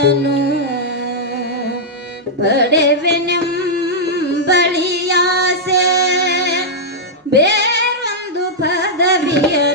ಪಡೆಯನು ಪಡೆವೆನೆಂಬಳಿಯಾಸೆ. ಬೇರೊಂದು ಪದವಿಯ